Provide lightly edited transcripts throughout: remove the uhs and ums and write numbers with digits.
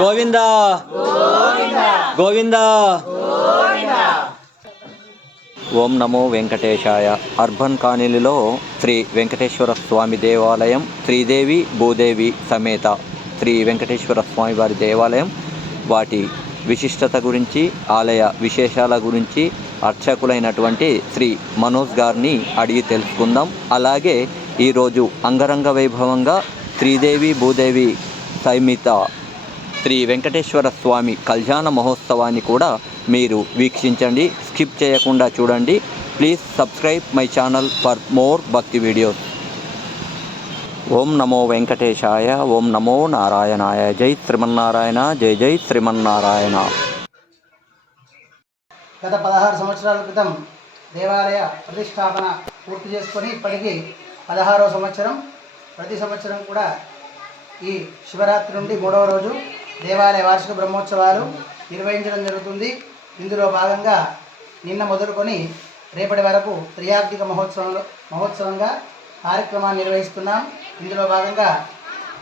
గోవింద గోవింద. ఓం నమో వెంకటేశాయ. Urban కాలనీలో శ్రీ వెంకటేశ్వర స్వామి దేవాలయం, శ్రీదేవి భూదేవి సమేత శ్రీ వెంకటేశ్వర స్వామి వారి దేవాలయం, వాటి విశిష్టత గురించి, ఆలయ విశేషాల గురించి అర్చకులైనటువంటి శ్రీ మనోజ్ గారిని అడిగి తెలుసుకుందాం. అలాగే ఈరోజు అంగరంగ వైభవంగా శ్రీదేవి భూదేవి సమేత శ్రీ వెంకటేశ్వర స్వామి కళ్యాణ మహోత్సవాన్ని కూడా మీరు వీక్షించండి. స్కిప్ చేయకుండా చూడండి. Please subscribe my channel for more భక్తి వీడియోస్. ఓం నమో వెంకటేశాయ. ఓం నమో నారాయణాయ. జై శ్రీమన్నారాయణ. జై జై శ్రీమన్నారాయణ. గత 16 సంవత్సరాల క్రితం దేవాలయ ప్రతిష్టాపన పూర్తి చేసుకొని ఇప్పటికీ 16వ సంవత్సరం. ప్రతి సంవత్సరం కూడా ఈ శివరాత్రి నుండి 3వ రోజు దేవాలయ వార్షిక బ్రహ్మోత్సవాలు నిర్వహించడం జరుగుతుంది. ఇందులో భాగంగా నిన్న మొదలుకొని రేపటి వరకు త్రియాగ్నిక మహోత్సవంగా కార్యక్రమాన్ని నిర్వహిస్తున్నాం. ఇందులో భాగంగా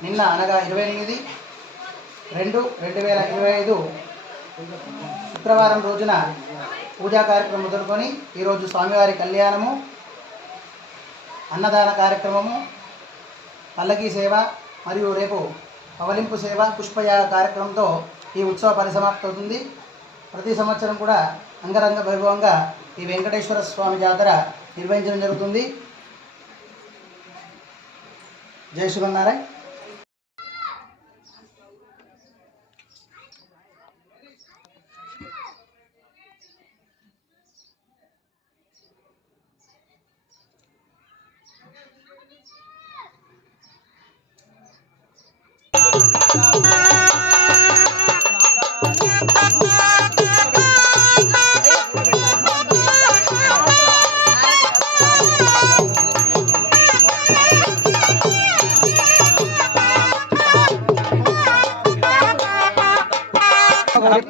నిన్న అనగా 28/2/2025 శుక్రవారం రోజున పూజా కార్యక్రమం మొదలుకొని ఈరోజు స్వామివారి కళ్యాణము, అన్నదాన కార్యక్రమము, పల్లకీ సేవ మరియు రేపు పవలింపు సేవ, పుష్పయాగ కార్యక్రమంతో ఈ ఉత్సవ పరిసమాప్తి అవుతుంది. ప్రతి సంవత్సరం కూడా అంగరంగ వైభవంగా ఈ వెంకటేశ్వర స్వామి జాతర నిర్వహించడం జరుగుతుంది. జై శ్రీమన్నారాయణ.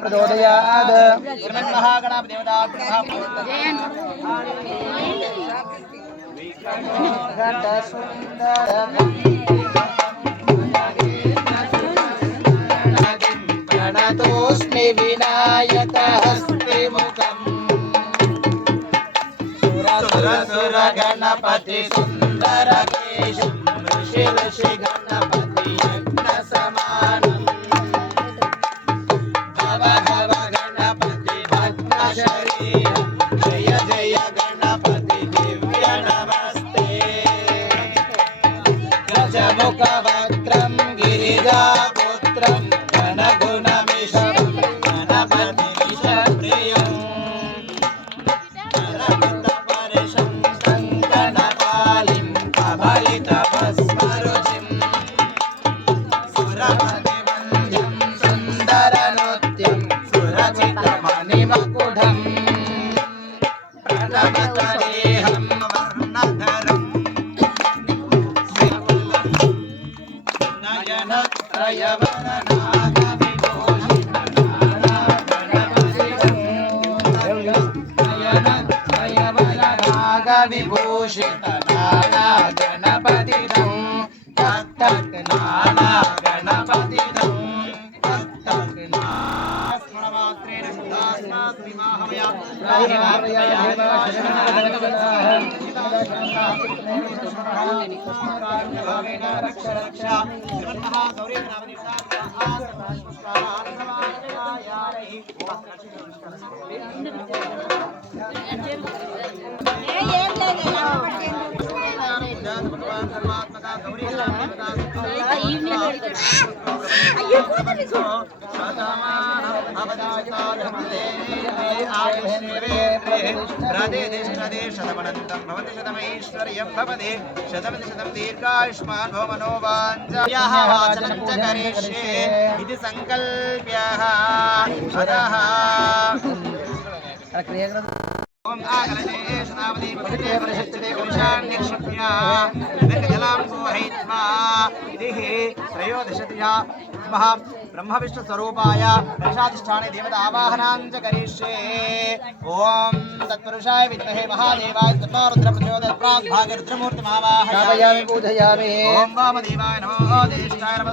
ప్రచోదయాద్ ప్రణతోస్మి వినాయక హస్తిముఖం సుర గణపతి సుందర కేశం ఋషి ఋషి గణపతి యజ్ఞ సమానం శరీరం జయ జయ గణపతి దివ్య నమస్తే. గజముఖ వక్త్రం గిరిజాపుత్రం గణగుణమిషం గణపతి విషప్రియం గణపత పరిషం సంకటపాలిం కబలిత భస్మరుచిం సురపతి వంద్యం సుందర నృత్యం సురచిత మణిమకుఢం ప్రణవతదేహం వర్ణధరం విభూషిత నానా గణపతిదం తత్తత్ నానా గణపతిదం తత్తత్ స్మరమాత్రేణ శుద్ధాస్మాత్ వివాహమయ రక్ష రక్ష గౌరీ శతమనంతం భవతి శతమైశ్వర్యం భవతి శతమితి శతం దీర్ఘాయుష్మాన్ భవ మనోవాంఛాయాః వాచనం చ కరిష్యే ఇది సంకల్ప్యః అదః ఓం ఆకలశేషనావతి పవిత్రే పరిషత్తే కలుషాన్యక్షప్య వెంకటలాం సోహైత్మా ఇది త్రయోదశతియా మహా బ్రహ్మ విష్ణు స్వరూపాయ కలశాధిష్ఠానే దేవత ఆవాహనాంచ కరిష్యే. ఓం తత్పురుష पुरुषाय विद्महे महादेवाय तन्नो रुद्रः प्रचोदयात् प्राग्भागे रुद्रमूर्तिमावाहयामि पूजयामि ओम वामदेवाय नमो ज्येष्ठाय नमो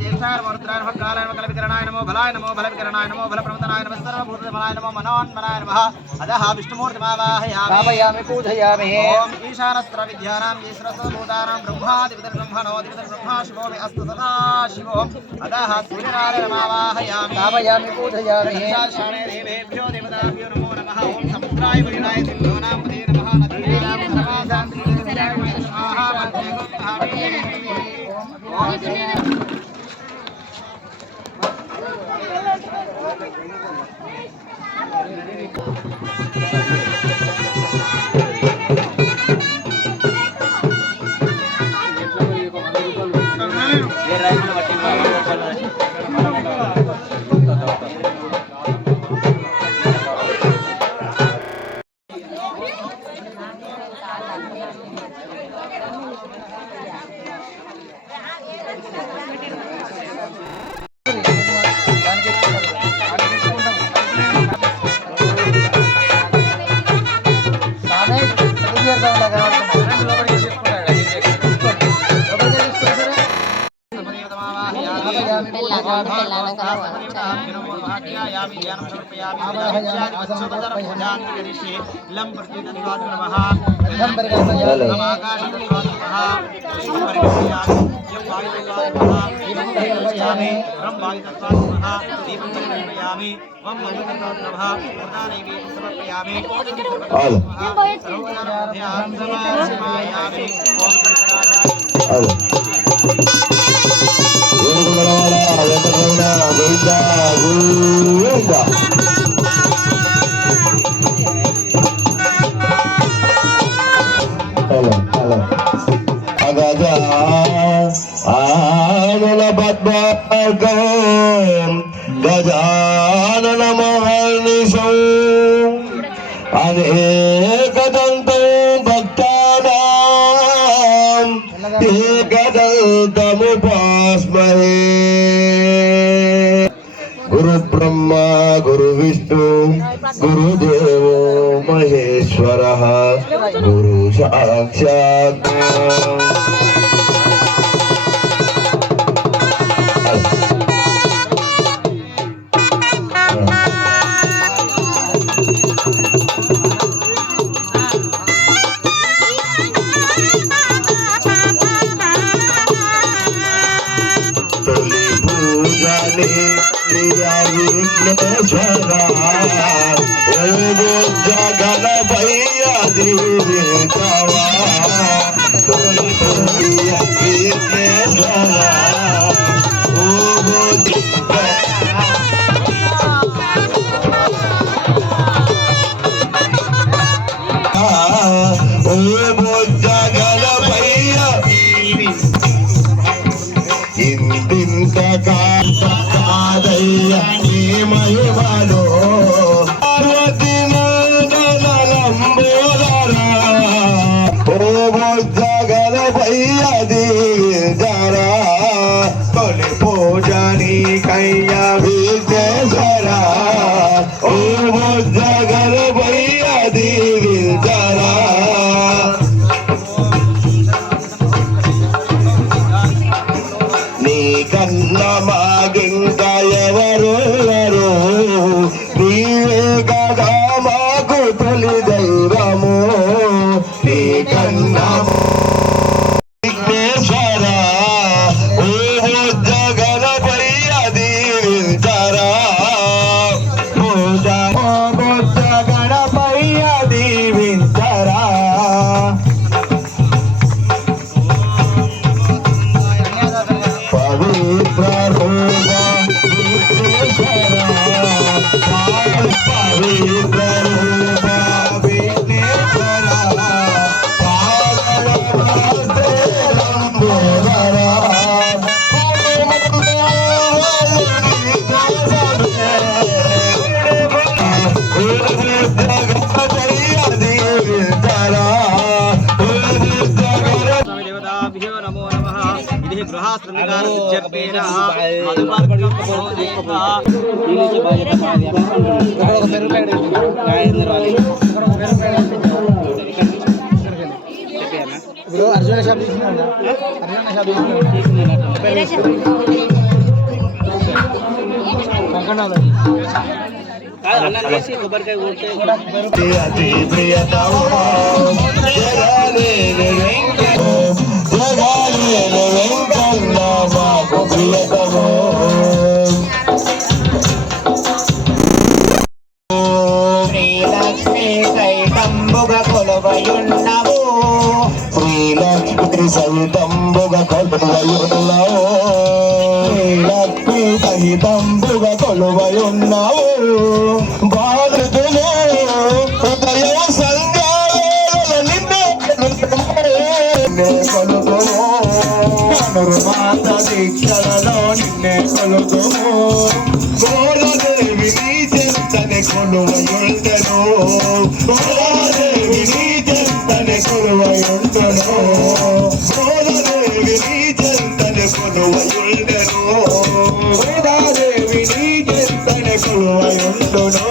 ज्येष्ठाय नमो रुद्राय नमः कालाय नमः कलविकरणाय नमो बलविकरणाय नमो बलप्रमथनाय नमः सर्वभूतमनाय नमो मनोन्मनाय नमः अधः विष्णुमूर्तिमावाहयामि पूजयामि ओम ईशानस्त्र विद्यानां ईश्वरस्वभूतानां ब्रह्मादिविदर्ब्रह्मणोदिविदर् ब्रह्मा शिवो मे अस्तु सदा शिवो अधः सूर्यनारायणमावाहयामि पूजयामि शाने देवेभ्यो देवताभ्यो नमो नमः ओम समुद्राय वरुणाय सिन्धूनां पते नमः नदीनां समासां श्रीदेव्याय नमः गजानन महर्निशं अनेकदन्तं भक्तानां एकदन्तमुपास्महे गुरुब्रह्मा गुरुविष्णु गुरुदेवो महेश्वरः गुरु साक्षात् जगन भैया देवा जगन भैया इंदिंत कादయ్య నీ మహిమలో పార్వతి నందనంబోదరా ఓ జగన భయ్య దీజరా తొలి పూజని కయ్య విజయరా ఓ జగన భయ్య దీజరా నీ కన్న మాగింత ఎవరున్నారు నీవే కదా మాకు తొలి దైవము నీ కన్న విఘ్నేశ్వర ఓ జగన భయ్య దీవించరా పూజ జగన భయ్య దీవించరా पवित्र रूप विघ्नेश्वर पवित्र रूप विघ्नेश्वर ₹10 హరియాణా షాప్ తీసుకున్నాను. హరియాణా షాప్ తీసుకున్నాను. అతి ప్రియతమో జగలేని వెంకన్న మాకు ప్రియతమో శ్రీలక్ష్మి సైతంబుగ కొలువయున్నవు శ్రీలక్ష్మి సహితంబుగ కొలువయున్నావు శ్రీలక్ష్మి సహితంబుగ కొలువయున్నావు బాలుతులు హృదయ సంధ్యావేళ నిన్నే కొలుతుము కనురుమాత దీక్షలలో నిన్నే కొలుతుము గోళదేవి నీ చెంతని కొలువయుండెను గోళదేవి నీ చెంతని కొలువయుండెను గోళదేవి నీ చెంతని కొలువయుండెను గోదాదేవి నీ చెంతని కొలువయుండును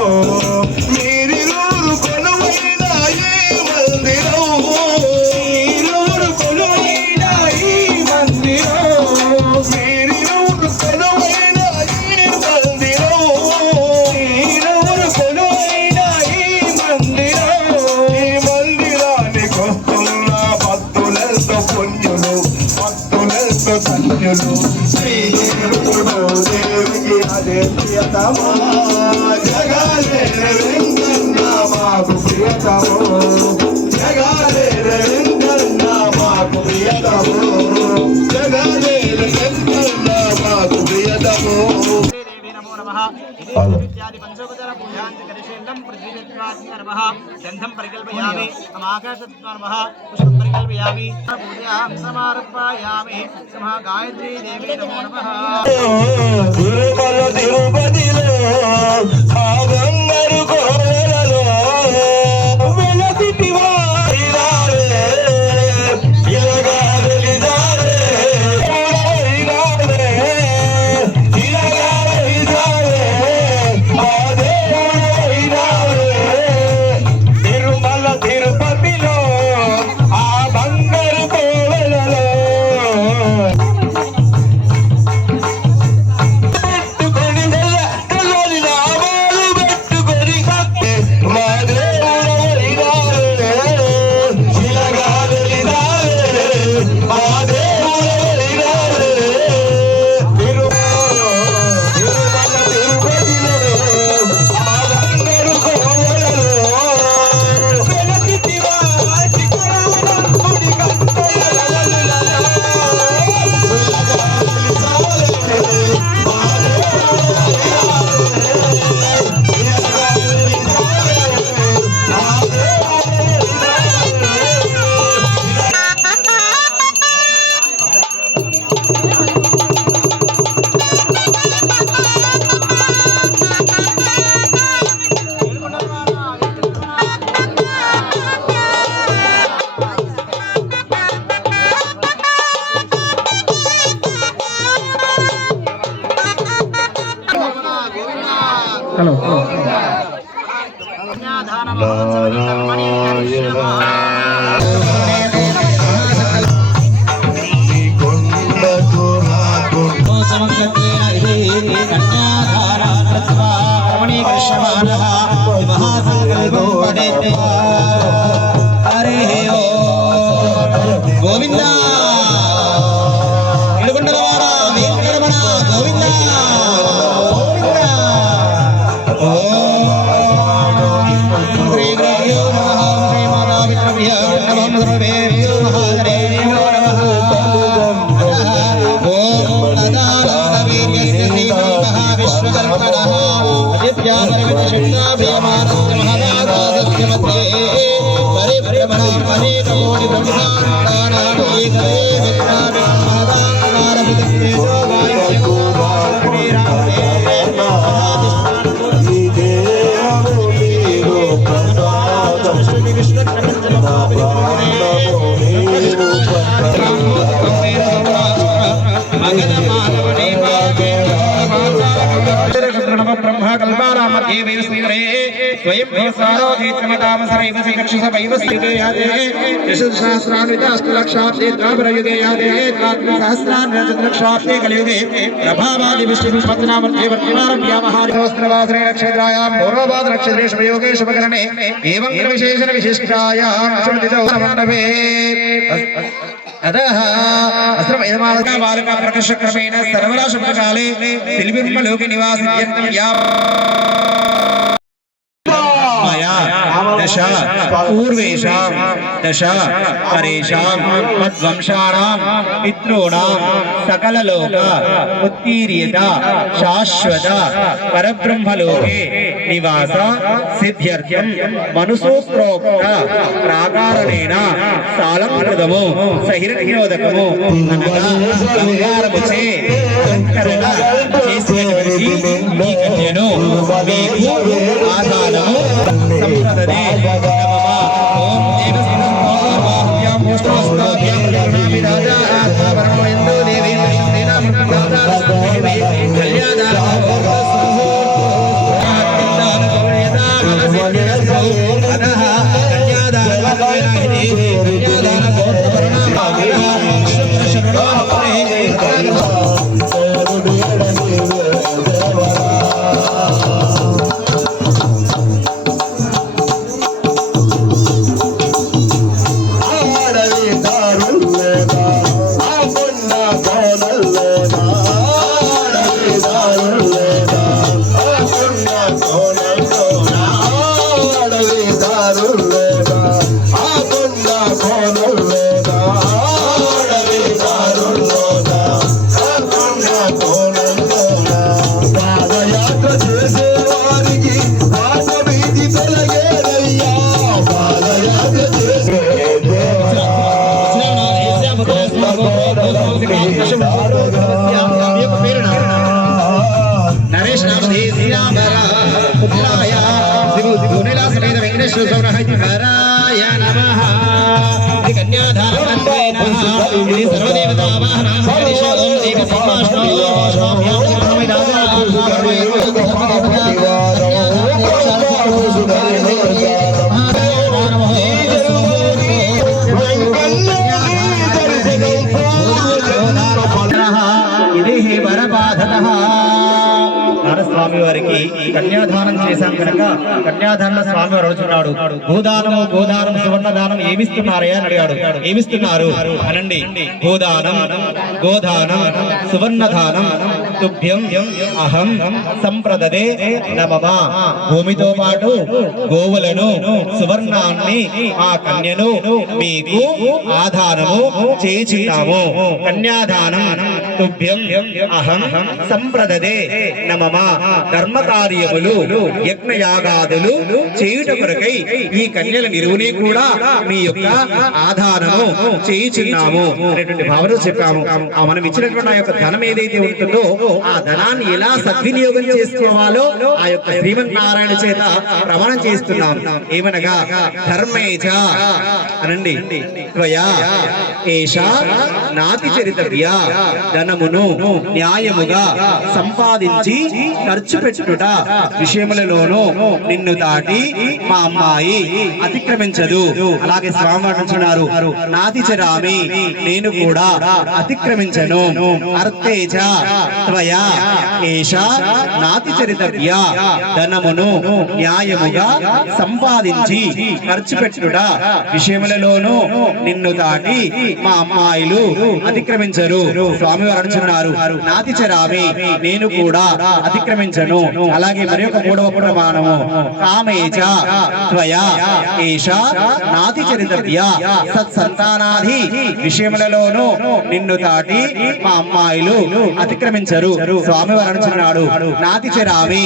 మీరిరువురు కొలువైన ఈ మందిరం మీరిరువురు కొలువైన ఈ మందిరం మీరిరువురు కొలువైన ఈ మందిరం మీరిరువురు కొలువైన ఈ మందిరం ఈ మందిరానికి వస్తున్న భక్తులెంతో పుణ్యులు భక్తులెంతో ధన్యులు శ్రీదేవికి అదే ప్రియతమా జగాలే వెంకన్న మాకు ప్రియతమో జగాలే వెంకన్న మాకు ప్రియతమో జగాలే వెంకన్న మాకు ప్రియతమో శ్రీదేవి నమో నమః ఇత్యాది పంచోపచార పూజాంతి కరిశీలం పృథ్వీత్వాత్మ నమః గంధం పరికల్పయామి అమాకాశత్వ నమః పుష్పం పరికల్పయామి పూజాం సమార్పయామి నమః గాయత్రీ దేవి నమో నమః తిరుమల తిరుపతిలో ఆ బంగారు కోరలలో వెలసిటివా ఇలారే ఇలాగా వెలిదారే ఇలారే ఇలాగా వెలిదారే మా దేవుడు ఇలారే తిరుమల తిరుపతిలో ఆ బంగారు కోరలలో పెట్టుకొని తెల్లని నామాలు పెట్టుకొని మా దేవుడు వెలిదారే ఇలాగా వెలిదారే మా దేవుడు వెలిదారే తిరుమల తిరుపతిలో ఆ బంగారు కోవలలో వెలసితివా శిఖరాల గుడి గంటలలో గోవిందా ఎడుగుండలవాడ వెంకటరమణ గోవిందా శ్రీ గురుభ్యో నమః శ్రీ మాతా పితృభ్యో నమః సర్వేభ్యో మహాదేవేభ్యో నమః ఓం లదానందవీర్యస్య శ్రీమన్ మహావిశ్వకర్మణః అదిత్యాపరిమితశుక్లాభ్యమానస్య మహదాదాసస్య మధ్యే పరిభ్రమణం అనేకకోటి బ్రహ్మాండానాం ఏకదే విజ్ఞానం మహదాంగారభితేజో వాయువ్యో బ్రహ్మ कल्पानां मध्ये वैश्रीरे स्वयं भवसारोधीत्रमतामसरैव सिकक्षुसभैव स्थिते याते दशसहस्रान्वित अष्टलक्षाब्दे द्वापरयुगे याते द्वादशसहस्रान्वित कलियुगे प्रभावादि विष्णुपत्नामध्ये वर्तमानव्यामहारिवस्त्रवासरे नक्षत्रायां पूर्वपाद नक्षत्रेषु योगे शुभकरणे एवं विशेषण विशिष्टायां शुभदितौ मण्डपे अतः अस्त्रमयमालका बालका प्रकर्षक्रमेण सर्वदा शुभकाले तिलिबिम्बलोके निवासित्यर्थं या दश पूर्वेषां दश परेषां मद्वंशाणां पितॄणां सकललोक उत्तीर्यत शाश्वत परब्रह्मलोके निवास सिद्ध्यर्थं मनुसूत्रोक्त प्राकारणेन सालंकृतमु सहिरण्योदकमु అనగా బంగారముచే అలంకరణ చేసినటువంటి ఈ కన్యను మీకు ఆధారము సంప్రదనే నమః ఓం దేవస్థానస్వాహ్యాం మోష్టోస్తాభ్యాం ప్రజామి రాజా ఆత్మవరణో ఇందో దేవి శ్రీరామ దేవి కళ్యాణారో అదః కళ్యాణారో नरेश नाम पुत्राय गुणिला समेत वेंकटेश्वर सौरहराय नमः कन्याधारणत्वेन इति सर्वदेवता वाहनं सर्वेषां एकसिंहाष्टो స్వామి వారికి కన్యాదానం చేశాం కనుక కన్యాదాన స్వామి వారు అడుగుతున్నాడు భూదానము గోదానం సువర్ణదానం ఏమిస్తున్నారయ్యా అని అడిగాడు ఏమిస్తున్నారు అనండి భూదానం గోదానం సువర్ణదానం తుభ్యం అహం సంప్రదదే నమః భూమితో పాటు గోవులను సువర్ణాన్ని ఆ కన్యను మీకు ఆధారము చేయించున్నాము కన్యాదానం తుభ్యం అహం సంప్రదదే నమః ధర్మ కార్యములు యజ్ఞ యాగాదులు చేయుట కొరకై ఈ కన్యల నిరువుని కూడా మీ యొక్క ఆధారము చేయుచున్నాము అనేటువంటి భావన చెప్పాము మనం ఇచ్చినటువంటి ఆ యొక్క ధనం ఏదైతే ఉంటుందో ఆ ధనాన్ని ఎలా సద్వినియోగం చేసుకోవాలో ఆ యొక్క శ్రీమన్నారాయణ చేత ప్రమాణం చేస్తున్నాం ఏమనగా ధర్మేచ అనండి త్వయా ఏషా నాతి చరితవ్య ధనమును న్యాయముగా సంపాదించి ఖర్చు పెట్టుట విషయములలోనూ నిన్ను దాటి మా అమ్మాయి అతిక్రమించదు అలాగే స్వామి అంటున్నారు నాతి చరామి నేను కూడా అతిక్రమించను అర్థేచ త్వయా ఏషా నాతి చరితవ్య ధనమును న్యాయముగా సంపాదించి ఖర్చు పెట్టుట విషయములలోనూ నిన్ను దాటి మా అమ్మాయిలు అతిక్రమించరు స్వామి వారు అంటున్నారు నాతి చరామి నేను కూడా అతిక్రమించను అలాగే మరి ఒక మూడవ ప్రమాణము కామేచ త్వయా ఏషా నాతి చరితవ్య సత్సంతానాది విషయములలోనూ నిన్ను దాటి మా అమ్మాయిలు అతిక్రమించరు స్వామి వారు అంటున్నాడు నాతి చరామి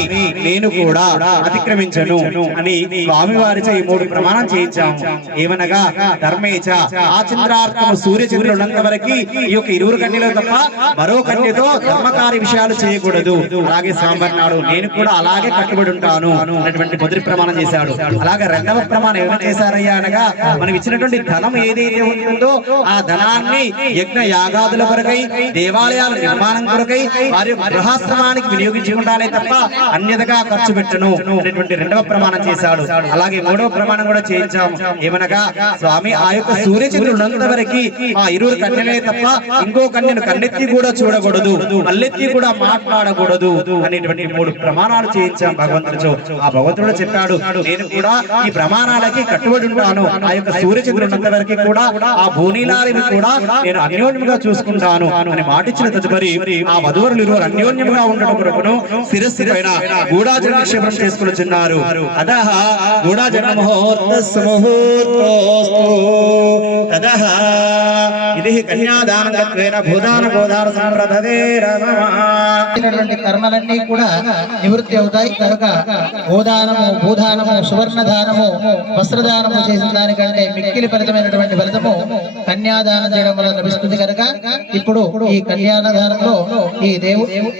నేను కూడా అతిక్రమించను అని స్వామి వారిచే ఈ మూడు ప్రమాణం చేయించాము ఏమనగా ధర్మేచ ఆ చంద్రార్కము సూర్య చంద్రులంత వరకు ఈ యొక్క ఇరువురు కన్యలు తప్ప మరో కన్యతో ధర్మకార్య విషయాలు చేయకూడదు అలాగే స్వామి అన్నాడు నేను కూడా అలాగే కట్టుబడి ఉంటాను అన్నటువంటి మొదటి ప్రమాణం చేశాడు అలాగే రెండవ ప్రమాణం ఏమైనా చేశారయ్యా అనగా మనం ఇచ్చినటువంటి ధనం ఏదైతే ఉంటుందో ఆ ధనాన్ని యజ్ఞ యాగాదుల కొరకై దేవాలయాల నిర్మాణం కొరకై వారి గృహాశ్రమానికి వినియోగించకుండానే తప్ప అన్యథగా ఖర్చు పెట్టును అనేటువంటి రెండవ ప్రమాణం చేశాడు. అలాగే మూడవ ప్రమాణం కూడా చేయించాము. ఏమనగా స్వామి ఆ యొక్క సూర్యచంద్రుడు ఉన్నంత వరకు ఆ ఇరువురు కన్యలే తప్ప ఇంకో కన్యను కన్నెత్తి కూడా చూడకూడదు, మల్లెత్తి కూడా మాట్లాడకూడదు అనేటువంటి 3 ప్రమాణాలు చేయించాం భగవంతుడితో. ఆ భగవంతుడు చెప్పాడు, నేను కూడా ఈ ప్రమాణాలకి కట్టుబడి ఉంటాను. ఆ యొక్క సూర్యచంద్రుడు ఉన్నంత వరకు కూడా ఆ భూనీలారిని కూడా నేను అన్యోన్యంగా చూసుకుంటాను అని మాటిచ్చిన తదుపరి ఆ వధువరులు ఇరువురు అన్యోన్యంగా ఉండడం కొరకును శిరస్సు పైన గూఢాచరణ నిక్షేపం చేసుకున్నారు. అదహ గూఢాచరణ ముహూర్తోస్తు తదహ ఇది కన్యాదానత్వేన భూదాన గోదాన సంప్రదదేరమః. కర్మలన్నీ కూడా నివృత్తి అవుతాయి కనుక గోదానము, భూదానము, సువర్ణదానము, వస్త్రదానము చేసిన దానికంటే మిక్కిలి ఫలితమైనటువంటి ఫలితము కన్యాదానం చేయడం వల్ల లభిస్తుంది. కనుక ఇప్పుడు ఈ కళ్యాణదానంలో ఈ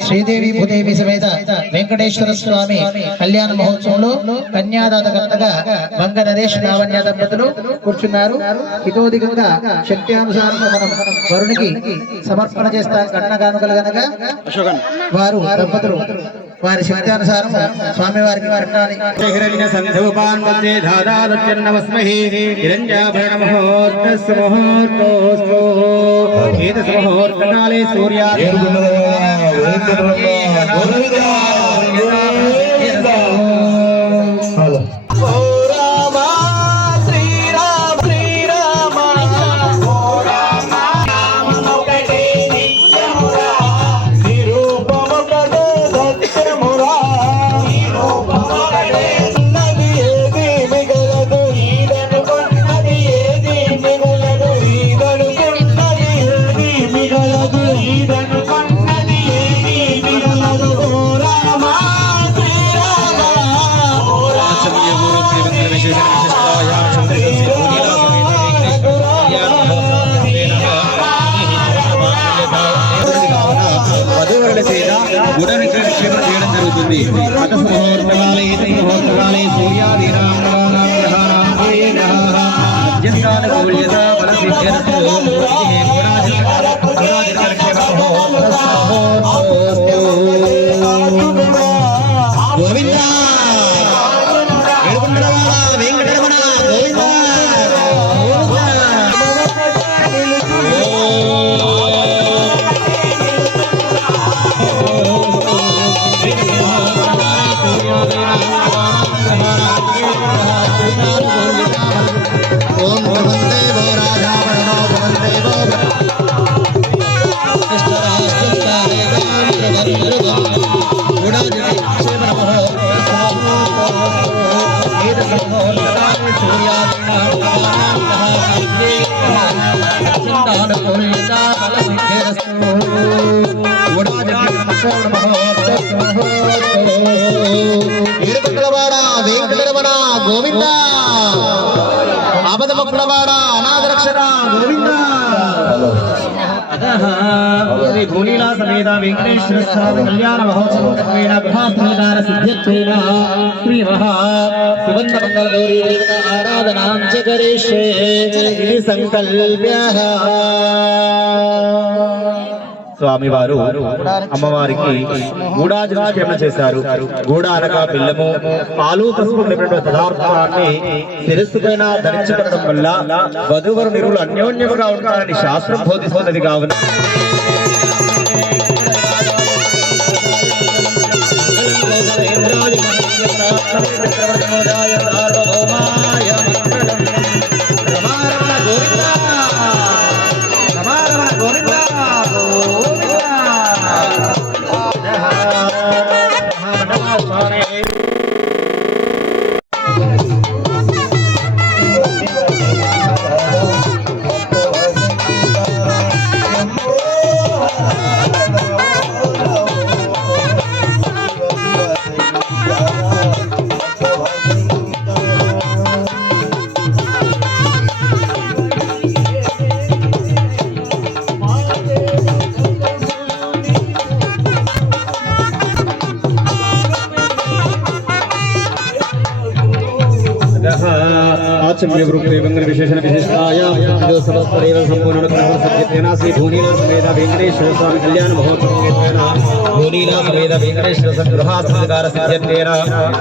శ్రీదేవి భూదేవి సమేత వెంకటేశ్వర స్వామి కళ్యాణ మహోత్సవంలో కన్యాదాతకర్తగా వంగ నరేష్ లావణ్య దంపతులు కూర్చున్నారు. ఇతోధికంగా శక్తి అనుసారం మనం వరునికి సమర్పణ చేస్తాం కట్న కానుకలు గనక వారు దంపతులు వారి శక్తి అనుసారం స్వామి వారికి కట్టాలి. వధువరుల చేత గుడనిక్షేపం చేయడం జరుగుతుంది. వెంకటరమణ గోవింద, ఆపద మొక్కులవాడ అనాథ రక్షణ గోవింద. శ్రీ భూలీలా సమేత వెంకటేశ్వర స్వామి కళ్యాణ మహోత్సవేన గృహాస్థాన సిద్ధ్యత్వేన శ్రీ మహా సుగంధ మంగళ గౌరీ ఆరాధనాం చ కరిష్యే ఇది సంకల్ప్యః. స్వామివారు అమ్మవారికి గూఢాచరణ చేశారు. గూఢ అనగా బెల్లము, పాలు, పసుపు పదార్థాన్ని శిరస్సు పైన ధరించబడడం వల్ల వధువరు నిరువులు అన్యోన్యముగా ఉంటారని శాస్త్రం బోధిస్తున్నది. కావున सम्यग्रूपे मंगलविशेषण विशिष्टायां जो समस्तदेव संपूर्ण सत्यतेन श्री भूनीला समेत वेंकटेश्वर स्वामी कल्याण महोत्सवेन भूनीला समेत वेंकटेश्वर संगृहासंस्कार सिद्ध्यतेन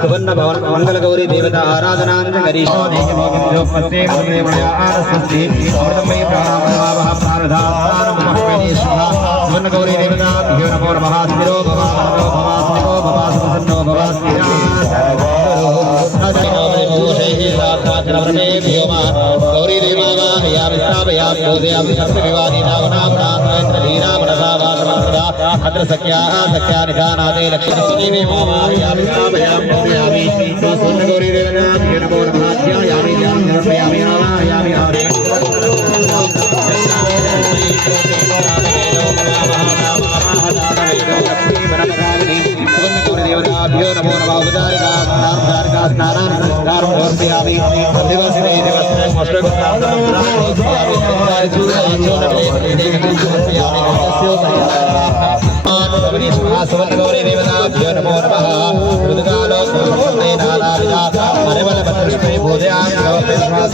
सुवर्ण भवन मंगल गौरी देवता आराधनां करिष्यो देवो पत्ते मया आरस्ति अमृतमय प्राणमय प्रारधान महमेनि सुधा सुवर्ण गौरी देवता भ्यो नमो नमः स्थिरो भवा शिवो भवा सुप्रसन्नो भवा स्थिरा गौरी देवायामि श्रावयामि पूजयामि सप्तविवादी अत्र सख्याः सख्या निधानादे लक्ष्मी देवायामि श्रावयामि पूजयामि स्वर्ण गौरी देवताभ्यो नमो नमः ध्यायामि ध्यायामि आवाहयामि देवताभ्यो नमो नमः उपचारिका स्नानान् संस्कारं समर्पयामि दिवसे सुवर्णगौरी देवताभ्यो नमो नमः ऋतुकालो परिमलपत्रपुष्पै पूजयामि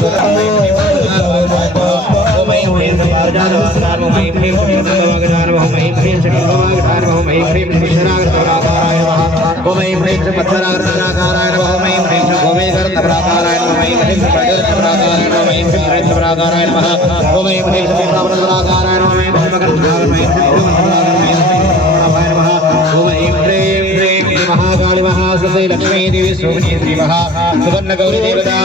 महाकाली महासती लक्ष्मी देवी सोमनी श्री महा सुवर्ण गौरी देवता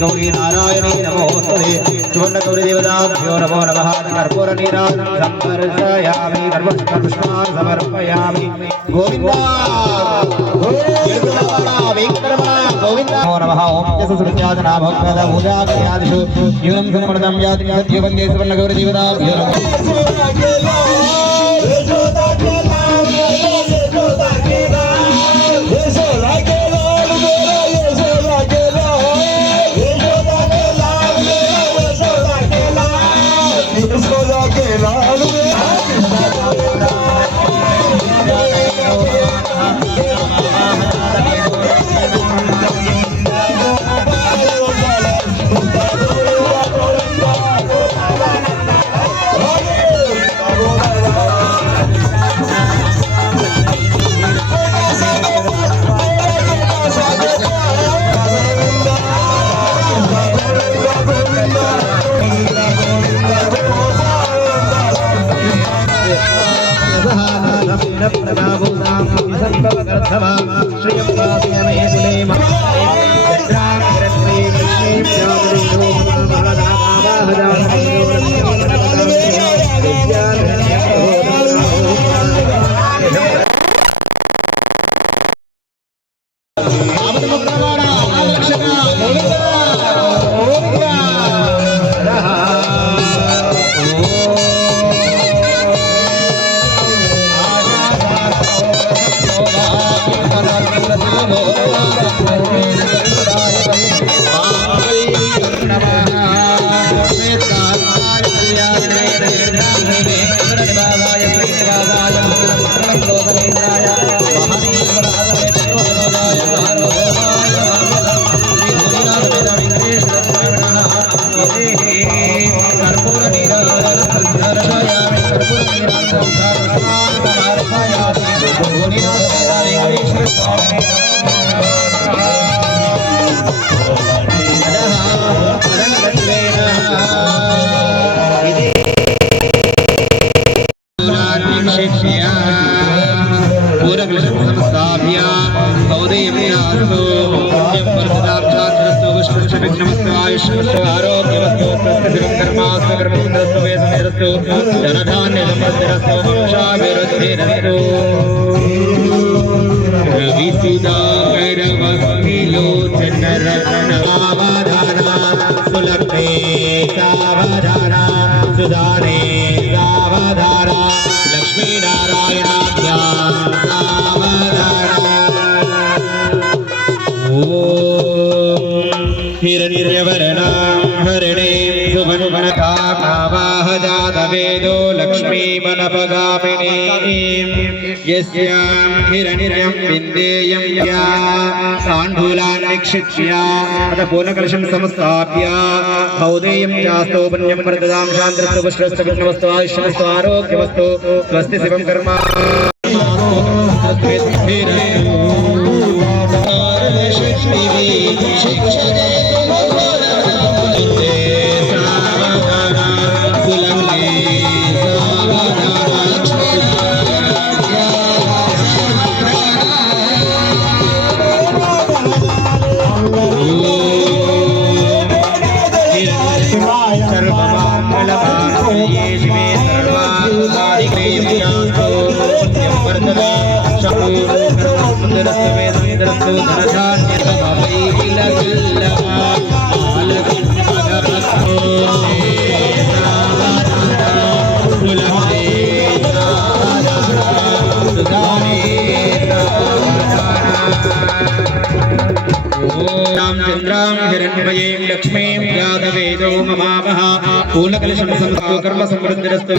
गौरी नारायणी नमोस्तुते सुवर्ण गौरी देवताभ्यो नमो नमः कर्पूर नीराजनं समर्पयामि कर्पूरपुष्पान् समर्पयामि गोविन्दा गोविन्दा नमो नमः ओम यशस्वत्याजना भक्तदा पूजा क्रियादिषु जीवनं सुनमृतं याति जीवन्ते सुवर्ण गौरी देवताभ्यो शिवं कर्मास्तु कर्मेन्द्रस्तु वेदमेन्द्रस्तु धनधान्यसमृद्धिरस्तु वंशाभिवृद्धिरस्तु रविसुधाकरवकिलोचनरत्नसावधाना सुलग्ने सावधाना सुधाने सावधाना लक्ष्मीनारायणाभ्यां सावधाना ॐ हिरण्यवर्णां हरिणीं सुवर्णकामावाहजातवेदो लक्ष्मीमनपगामिनीं यस्यां हिरण्यं विन्देयं या ताण्डूलान् निक्षिप्य अथ पूर्णकलशं संस्थाप्य हौदेयं चास्तोपन्यं वरददां शान्तिरस्तु पुष्टस्तु विघ्नमस्तु आयुष्यमस्तु आरोग्यमस्तु स्वस्ति शिवं कर्म चंद्रां हिरण्मयीं लक्ष्मीं यादवेदो ममावह पूर्णकलशं संस्तु कर्म समृद्धिरस्तु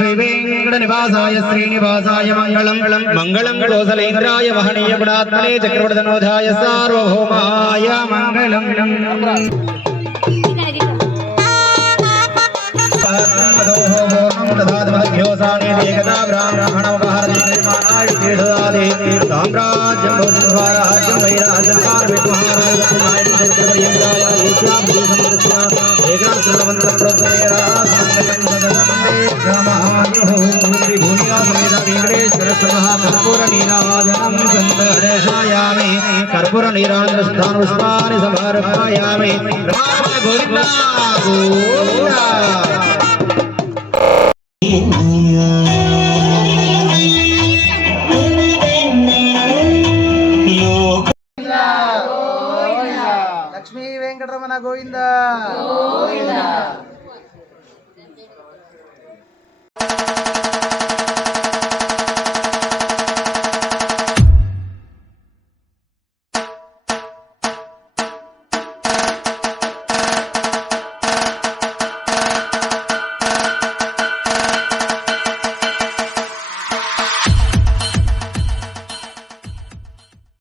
श्रीवेंकटनिवासाय श्रीनिवासाय मंगलम मंगलम कोसलेन्द्राय श्रीवेंकटनिवासाय श्रीनिवासाय मंगलम मंगलम कोसलेन्द्राय महनीय गुणात्मने चक्रवर्धनोधाय सार्वभौमाय मंगलम साम्राज्यं भोजनभाराज्यं वैराज्यं कर्पूर नीराजन पुष्पाणि समर्पयामि गोविंदा లక్ష్మీ వెంకటరమణ గోవిందా.